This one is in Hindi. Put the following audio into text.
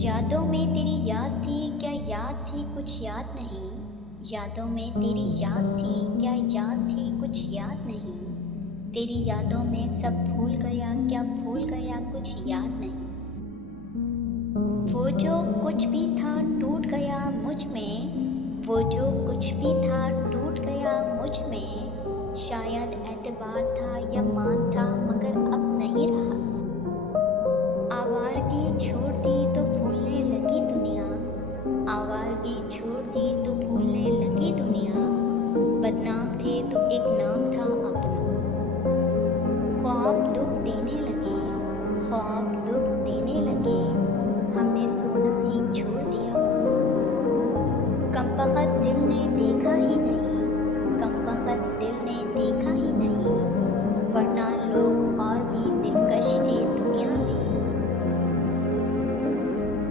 यादों में तेरी याद थी, क्या याद थी कुछ याद नहीं। यादों में तेरी याद थी, क्या याद थी कुछ याद नहीं। तेरी यादों में सब भूल गया, क्या भूल गया कुछ याद नहीं। वो जो कुछ भी था टूट गया मुझ में, वो जो कुछ भी था टूट गया मुझ में। शायद एतबार था या मान था, मगर अब नहीं रहा।